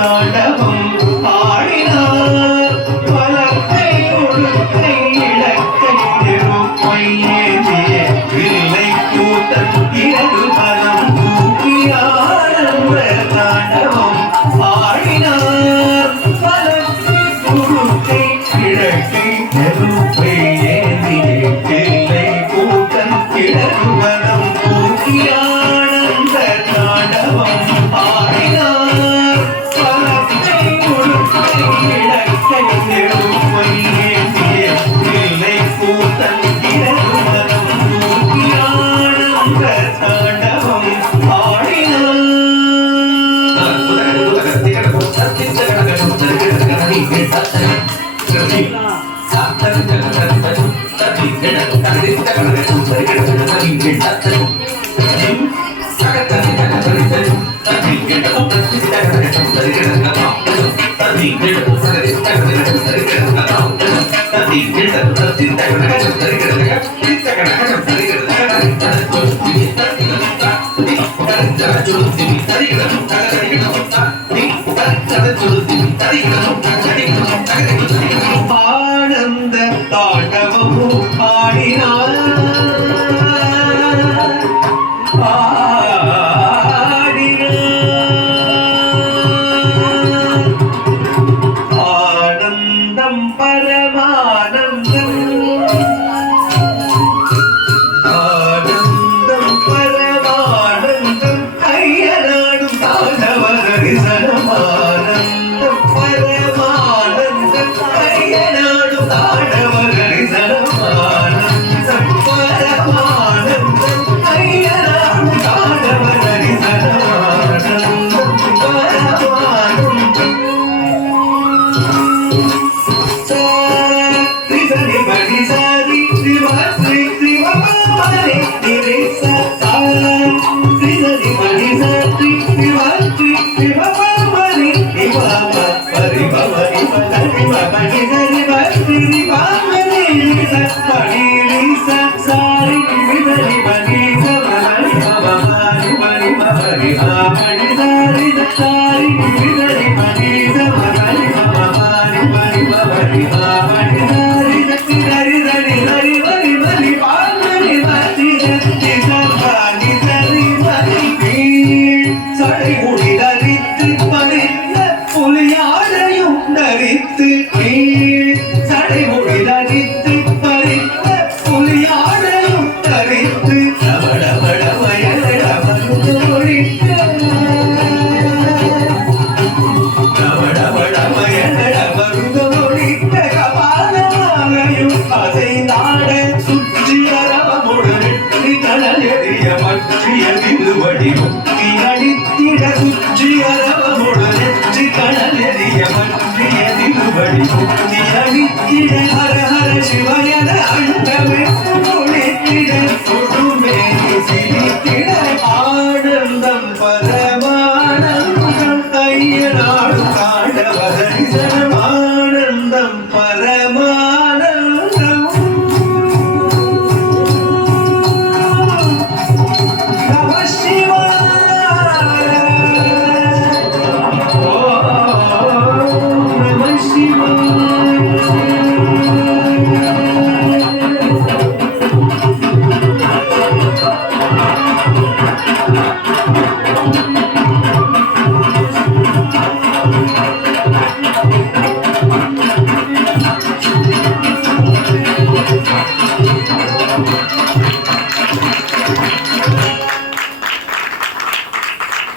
தாண்டவம் ஆடினார் பலத்தை ஒழுக்கை இலக்கை நெருப்பை ஏந்திய வில்லை கூட்டம் இரவு பலம் தூக்கியாரம்ப தாண்டவம் ஆடினார் பலத்தை ஒழுக்கை இலக்கை நெருப்பை ஏந்திய வில்லை கூட்டம் இரவு பலம் தூக்கியாரம்ப தாண்டவம் ஆடினார் பலத்தை ஒழுக்கை இலக்கை நெருப்பை ஏந்திய வில்லை கூட்டம் இரவு பலம் தூக்கியாரம்ப தாண்டவம் ஆடினார் ஆனந்த தாண்டவமும் ஆடினார் ஆனந்தம் பரமானந்தம் ஆனந்தம் பரமானந்தம் ஐயனாடும் தாண்டவர் தரிசனமானந்தம் பரமானந்தம் ஐயனாடும் தாண்டவர் தரிசனமானந்தம் பரமானந்தம் ஐயனாடும் தாண்டவர் தரிசனமானந்தம் பரமானந்தம் சரி படி சரி சிவஸ்ரீ சிவபாலே நிரேசா சரி படி சரி சிவஸ்ரீ சிவபாலே நிவாபா பரி பவரி பரி பவரி சரி பரி பாமலே சரி லிசா சாரி சரி பரி சவரி பவரி பரி பவரி ஆமணி சாரி சாரி சரி பரி சவரி பவரி பரி பவரி ஆமணி சாரி சரி சரி சரி பரி பரி பாமலே சரி சரி சரி சரி பரி சடை முடி தரித்து பறித்த புலியாடையும் தரித்து சடை முடி தரித்து பறித்த புலியாடையும் தரித்து ரவடவட வயலட வந்து ஒழித்த ரவடவட வயலட வந்து ஒழித்த கபாலமாலையும் அசைந்தாட சுற்றியரவமுடு வெற்றி கடல் எறிய மற்றிய திருவடி முக்தி அடித்திட சுற்றியரவமுடு வெற்றி கடல் எறிய மற்றிய திருவடி முக்தி